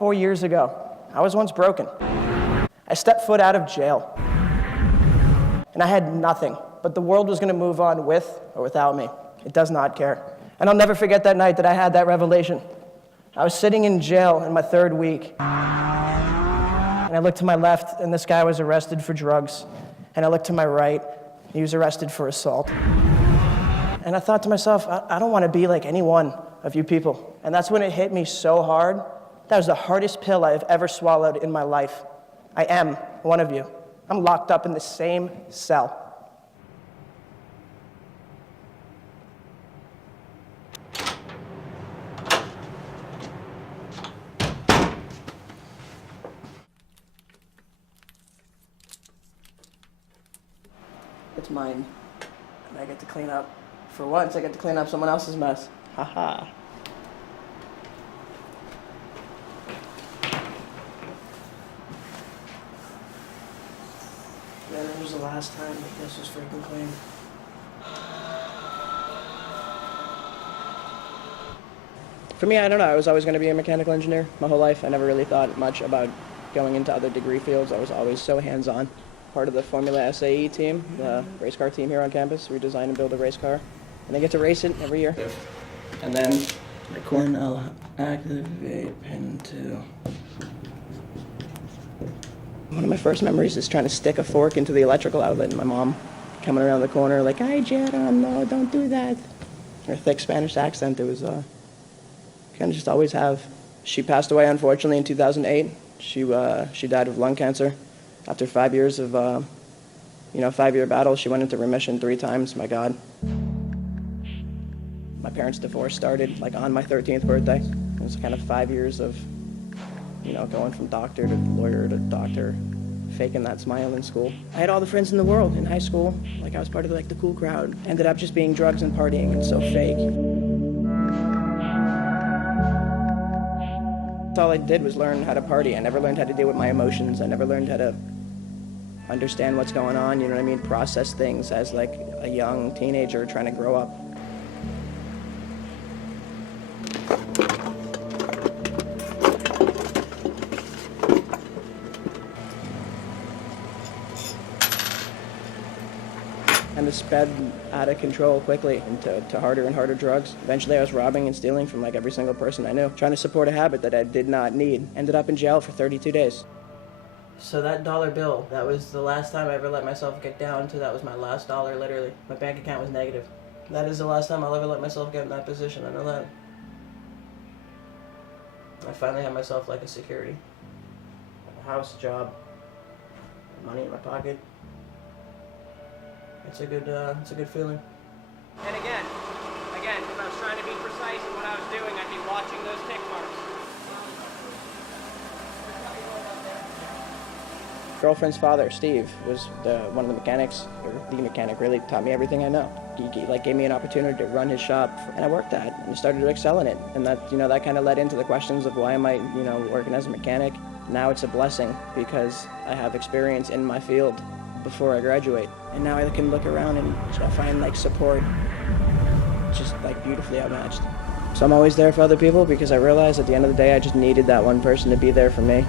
4 years ago, I was once broken. I stepped foot out of jail, and I had nothing, but the world was going to move on with or without me. It does not care. And I'll never forget that night that I had that revelation. I was sitting in jail in my 3rd week, and I looked to my left, and this guy was arrested for drugs, and I looked to my right, he was arrested for assault. And I thought to myself, I don't want to be like any one of you people. And that's when it hit me so hard. That was the hardest pill I have ever swallowed in my life. I am one of you. I'm locked up in the same cell. It's mine, and I get to clean up. For once, I get to clean up someone else's mess. Ha-ha. Man, it was the last time that this was freaking clean. For me, I don't know. I was always going to be a mechanical engineer my whole life. I never really thought much about going into other degree fields. I was always so hands-on. Part of the Formula SAE team, the race car team here on campus. We design and build a race car, and I get to race it every year. And then I'll activate pin 2. One of my first memories is trying to stick a fork into the electrical outlet, and my mom coming around the corner like, "Hi, Jeron, no, don't do that." Her thick Spanish accent, it was kind of just always have. She passed away, unfortunately, in 2008. She died of lung cancer. After 5 years of, 5-year battle, she went into remission 3 times, my God. My parents' divorce started, on my 13th birthday. It was kind of 5 years of, going from doctor to lawyer to doctor, faking that smile in school. I had all the friends in the world in high school. I was part of, the cool crowd. Ended up just being drugs and partying and so fake. All I did was learn how to party. I never learned how to deal with my emotions. I never learned how to understand what's going on, process things as a young teenager trying to grow up. And it sped out of control quickly into harder and harder drugs. Eventually I was robbing and stealing from every single person I knew, trying to support a habit that I did not need. Ended up in jail for 32 days. So that dollar bill, that was the last time I ever let myself get down to that was my last dollar, literally. My bank account was negative. That is the last time I'll ever let myself get in that position, I know that. I finally have myself a security. A house, job, money in my pocket. It's a good feeling. And again, if I was trying to be precise in what I was doing, I'd be watching those tick marks. Girlfriend's father, Steve, was one of the mechanics, or the mechanic, really taught me everything I know. He gave me an opportunity to run his shop, and I worked at it, and started to excel in it. And that, that kind of led into the questions of why am I, working as a mechanic. Now it's a blessing because I have experience in my field before I graduate. And now I can look around and find support just beautifully outmatched. So I'm always there for other people because I realize at the end of the day I just needed that one person to be there for me.